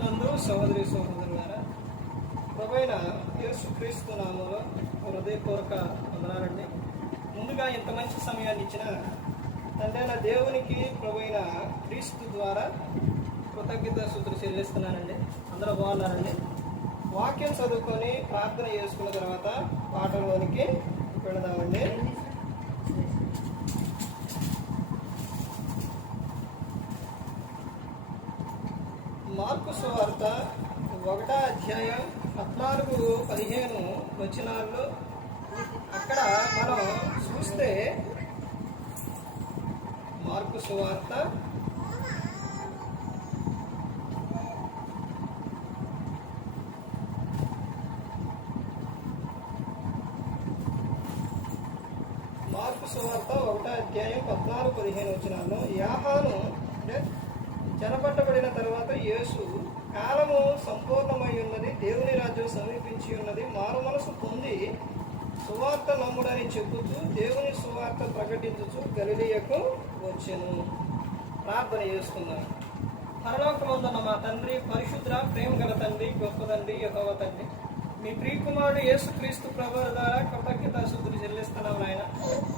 క్రీస్తునందు సహోదరి సహోదరులారా, ప్రభువైన యేసుక్రీస్తు నామములో హృదయపూర్వక వందనాలండి. ముందుగా ఇంత మంచి సమయాన్ని ఇచ్చిన తండ్రైన దేవునికి ప్రభువైన క్రీస్తు ద్వారా కృతజ్ఞతాస్తుతులు చెల్లిస్తున్నానండి. అందరూ బాగున్నారండి. వాక్యం చదువుకొని ప్రార్థన చేసుకున్న తర్వాత పాటల్లోనికి వెళదామండి. మార్కు సువార్త 1వ అధ్యాయం 14-15 వచనాల్లో అక్కడ మనం చూస్తే, మార్కు సువార్త 1వ అధ్యాయం 14-15 వచనాల్లో, యాహాను చెరపట్టబడిన తర్వాత యేసు కాలము సంపూర్ణమై ఉన్నది, దేవుని రాజ్యం సమీపించి ఉన్నది, మారు మనసు పొంది సువార్త నమ్ముడని చెబుతూ దేవుని సువార్త ప్రకటించుచు గలిలయకు వచ్చెను. ప్రార్థన చేసుకున్నాను. పరలోకమందున్న మా తండ్రి, పరిశుద్ధ ప్రేమ గల తండ్రి, గొప్ప తండ్రి, యెహోవా తండ్రి, మీ ప్రియకుమారుడు యేసుక్రీస్తు ప్రభువు ద్వారా కృతజ్ఞతాస్తుతులు చెల్లిస్తున్నాం నాయన.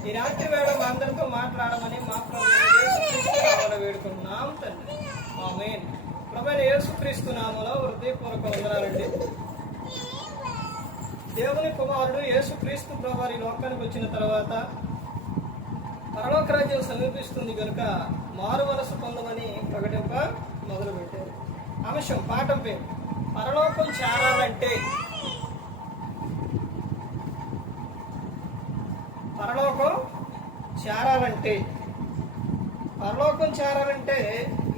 ఈ రాత్రి వేళ మా అందరితో మాట్లాడమని మా ప్రభువు యేసుక్రీస్తు నామములో వేడుకుంటున్నాం తండ్రి. ఆమేన్. ప్రభువైన యేసుక్రీస్తు నామములో హృదయపూర్వక వందనాలండి. దేవుని కుమారుడు యేసుక్రీస్తు ప్రభువు ఈ లోకానికి వచ్చిన తర్వాత పరలోక రాజ్యం సమీపిస్తుంది కనుక మారు మనసు పొందమని ప్రకటింప మొదలుపెట్టారు. అంశం పాఠం పేరు పరలోకం చేరాలంటే. పరలోకం చేరాలంటే పరలోకం చేరాలంటే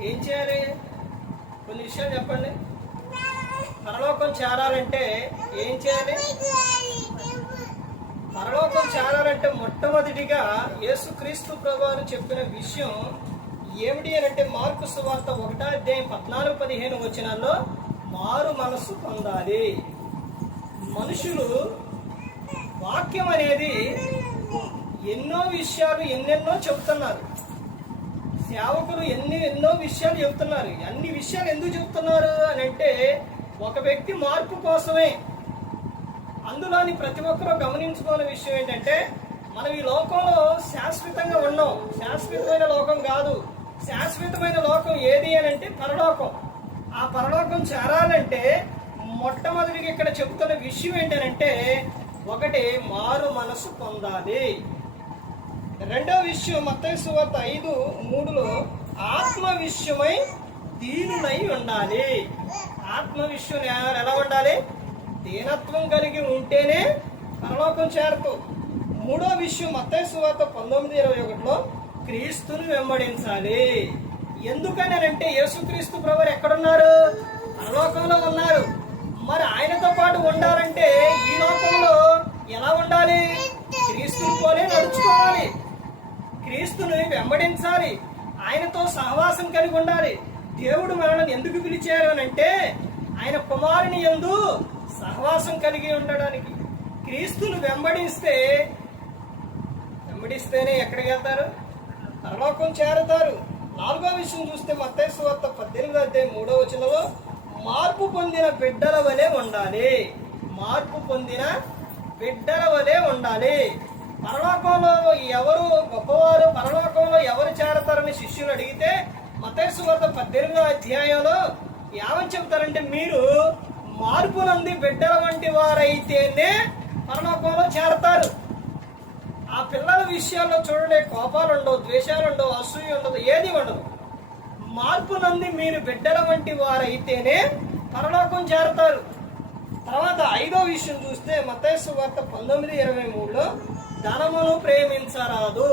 ఏం చేయాలి? కొన్ని విషయాలు చెప్పండి. పరలోకం చేరాలంటే ఏం చేయాలి? పరలోకం చేరాలంటే మొట్టమొదటిగా యేసుక్రీస్తు ప్రభువు చెప్పిన విషయం ఏమిటి అని అంటే, మార్కు సువార్త 1వ అధ్యాయం 14-15 వచనాల్లో మారు మనస్సు పొందాలి. మనుషులు వాక్యం అనేది ఎన్నో విషయాలు ఎన్నెన్నో చెబుతున్నారు. సేవకులు ఎన్నో విషయాలు చెబుతున్నారు. అన్ని విషయాలు ఎందుకు చెబుతున్నారు అని అంటే, ఒక వ్యక్తి మార్పు కోసమే. అందులోని ప్రతి ఒక్కరూ గమనించుకోవాల విషయం ఏంటంటే, మనం ఈ లోకంలో శాశ్వతంగా ఉన్నాం. శాశ్వతమైన లోకం కాదు. శాశ్వతమైన లోకం ఏది అని అంటే పరలోకం. ఆ పరలోకం చేరాలంటే మొట్టమొదటిగా ఇక్కడ చెబుతున్న విషయం ఏంటంటే, ఒకటి మారు మనసు పొందాలి. రెండో విషయం మత్తయి సువార్త 5:3లో ఆత్మ విషయమై దీనులై ఉండాలి. ఆత్మ విషయం ఎలా ఉండాలి? దీనత్వం కలిగి ఉంటేనే పరలోకం చేరుతూ. మూడో విషయం మత్తయి సువార్త 19:21లో క్రీస్తును వెంబడించాలి. ఎందుకని అంటే, యేసుక్రీస్తు ప్రభువు ఎక్కడున్నారు? పరలోకంలో ఉన్నారు. మరి ఆయనతో పాటు ఉండాలంటే ఈ లోకంలో ఎలా ఉండాలి? క్రీస్తుని పోలే నడుచుకోవాలి. క్రీస్తుని వెంబడించాలి. ఆయనతో సహవాసం కలిగి ఉండాలి. దేవుడు మనల్ని ఎందుకు పిలిచారు అని అంటే, ఆయన కుమారుని యందు సహవాసం కలిగి ఉండడానికి. క్రీస్తును వెంబడిస్తేనే ఎక్కడికి వెళ్తారు? పరలోకం చేరతారు. నాలుగో విషయం చూస్తే మత్తయి సువార్త 18వ అధ్యాయం 3వ వచనంలో మార్పు పొందిన బిడ్డల వలె ఉండాలి. మార్పు పొందిన బిడ్డల వలె ఉండాలి. పరలోకంలో ఎవరు గొప్పవారు, పరలోకంలో ఎవరు చేరతారని శిష్యులు అడిగితే మత్తయి సువార్త 18వ అధ్యాయంలో ఏమని చెప్తారంటే, మీరు మార్పు నంది బిడ్డల వంటి వారైతేనే పరలోకంలో చేరతారు. ఆ పిల్లల విషయాల్లో చూడండి, కోపాలు ఉండవు, ద్వేషాలు ఉండవు, అసూయ ఉండదు, ఏది ఉండదు. మార్పు నంది మీరు బిడ్డల వంటి వారైతేనే పరలోకం చేరతారు. తర్వాత 5వ విషయం చూస్తే మత్తయి సువార్త 19:23లో ధనమును ప్రేమించరాదు.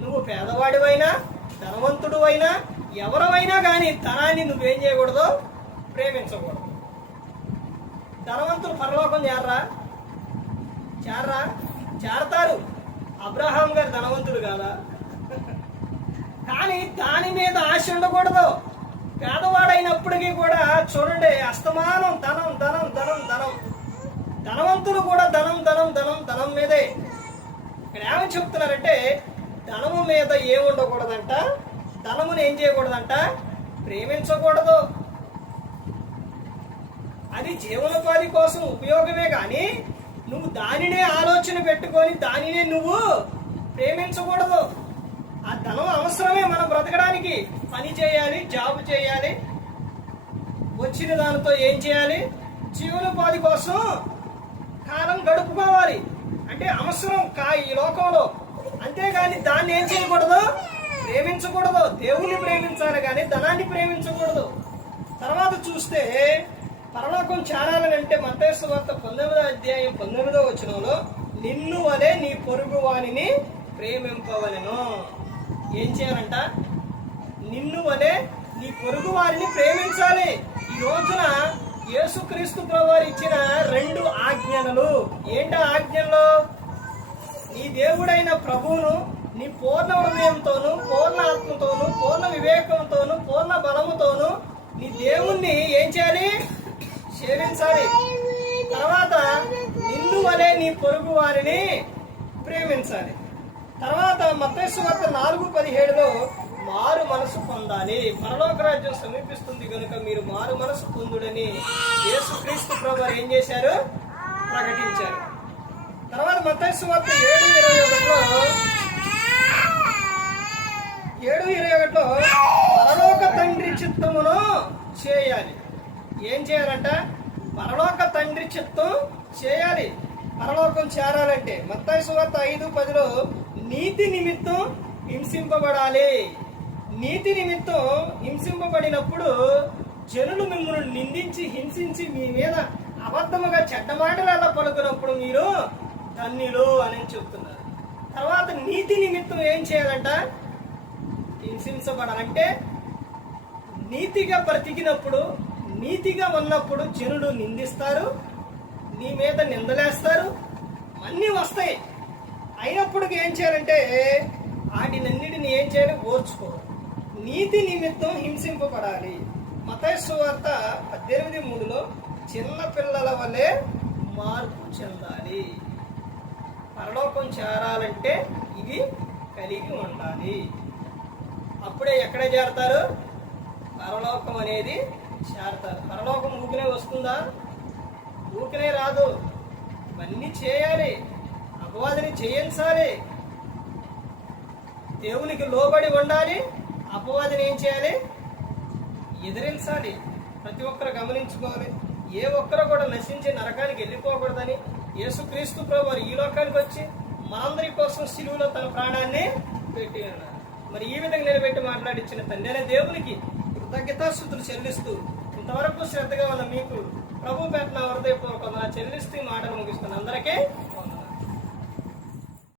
నువ్వు పేదవాడివైనా ధనవంతుడు అయినా ఎవరైనా కానీ ధనాన్ని నువ్వేం చేయకూడదు? ప్రేమించకూడదు. ధనవంతులు పరలోకం చేరతారు. అబ్రహాం గారు ధనవంతుడు కాదా? కానీ దాని మీద ఆశ ఉండకూడదు. పేదవాడైనప్పటికీ కూడా చూడండి, అస్తమానం ధనం ధనం ధనం ధనం. ధనవంతులు కూడా ధనం ధనం ధనం ధనం మీదే. ఇక్కడ ఏమని చెప్తున్నారంటే, ధనము మీద ఏముండకూడదంట, ధనమును ఏం చేయకూడదంట? ప్రేమించకూడదు. అది జీవనోపాధి కోసం ఉపయోగమే కానీ నువ్వు దానినే ఆలోచన పెట్టుకొని దానినే నువ్వు ప్రేమించకూడదు. ఆ ధనం అవసరమే మనం బ్రతకడానికి. పని చేయాలి, జాబ్ చేయాలి, వచ్చిన దానితో ఏం చేయాలి? జీవనోపాధి కోసం కాలం గడుపుకోవాలి. అంటే అవసరం ఈ లోకంలో. అంతేగాని దాన్ని ఏం చేయకూడదు? ప్రేమించకూడదు. దేవుణ్ణి ప్రేమించాలి కానీ ధనాన్ని ప్రేమించకూడదు. తర్వాత చూస్తే పరలోకం చేరాలంటే మత్తయి సువార్త 19వ అధ్యాయం 19వ వచనంలో నిన్ను వలె నీ పొరుగు వానిని ప్రేమింపవలెను. ఏం చేయాలంట? నిన్ను వలె నీ పొరుగు వారిని ప్రేమించాలి. ఈ రోజున యేసుక్రీస్తు ప్రభువారు ఇచ్చిన 2 ఆజ్ఞలు. ఏంటి ఆజ్ఞలు? నీ దేవుడైన ప్రభువును నీ పూర్ణ హృదయంతోను, పూర్ణ ఆత్మతోను, పూర్ణ వివేకంతోను, పూర్ణ బలముతోను నీ దేవుణ్ణి ఏం చేయాలి? సేవించాలి. తర్వాత నిన్ను వలె నీ పొరుగు వారిని ప్రేమించాలి. తర్వాత మత్తయి సువార్త 4:17లో మారు మనసు పొందాలి. పరలోక రాజ్యం సమీపిస్తుంది కనుక మీరు మారు మనసు పొందుడని యేసుక్రీస్తు ప్రభువారు ఏం చేశారు? ప్రకటించారు. తర్వాత మత్తయి సువార్త 7:21లో పరలోక తండ్రి చిత్తమును చేయాలి. ఏం చేయాలంట? పరలోక తండ్రి చిత్తం చేయాలి. పరలోకం చేరాలంటే మత్తయి సువార్త 5:10లో నీతి నిమిత్తం హింసింపబడాలి. నీతి నిమిత్తం హింసింపబడినప్పుడు జనులు మిమ్మల్ని నిందించి హింసించి మీ మీద అబద్ధముగా చెడ్డ మాటలు ఎలా పలుకున్నప్పుడు మీరు ధన్యులు అని చెప్తున్నారు. తర్వాత నీతి నిమిత్తం ఏం చేయాలంట? హింసించబడాలంటే నీతిగా బ్రతికినప్పుడు, నీతిగా ఉన్నప్పుడు జనులు నిందిస్తారు, నీ మీద నిందలేస్తారు, అన్నీ వస్తాయి. అయినప్పుడు ఏం చేయాలంటే వాటినన్నిటిని ఏం చేయాలి? ఓర్చుకోవాలి. నీతి నిమిత్తం హింసింపబడాలి. మత్తయి సువార్త 18:3లో చిన్న పిల్లల వలె మార్పు చెందాలి. పరలోకం చేరాలంటే ఇది కలిగి ఉండాలి. అప్పుడే ఎక్కడ చేరతారు? పరలోకం అనేది చేరతారు. పరలోకం ఊకినే వస్తుందా? ఊకినే రాదు. ఇవన్నీ చేయాలి, అపవాదిని చేయించాలి, దేవునికి లోబడి ఉండాలి, అపవాదిని ఏం చేయాలి? ఎదిరించాలి. ప్రతి ఒక్కరు గమనించుకోవాలి. ఏ ఒక్కరు కూడా నశించి నరకానికి వెళ్ళిపోకూడదని యేసుక్రీస్తు ప్రభువారు ఈ లోకానికి వచ్చి మనందరి కోసం సిలువలో తన ప్రాణాన్ని పెట్టి ఉన్నారు. మరి ఈ విధంగా నిలబెట్టి మాట్లాడించిన తండ్రి అనే దేవునికి కృతజ్ఞతాస్తుతులు చెల్లిస్తూ ఇంతవరకు శ్రద్ధగా ఉన్న మీకు ప్రభు పెట్టిన హృదయపూర్వక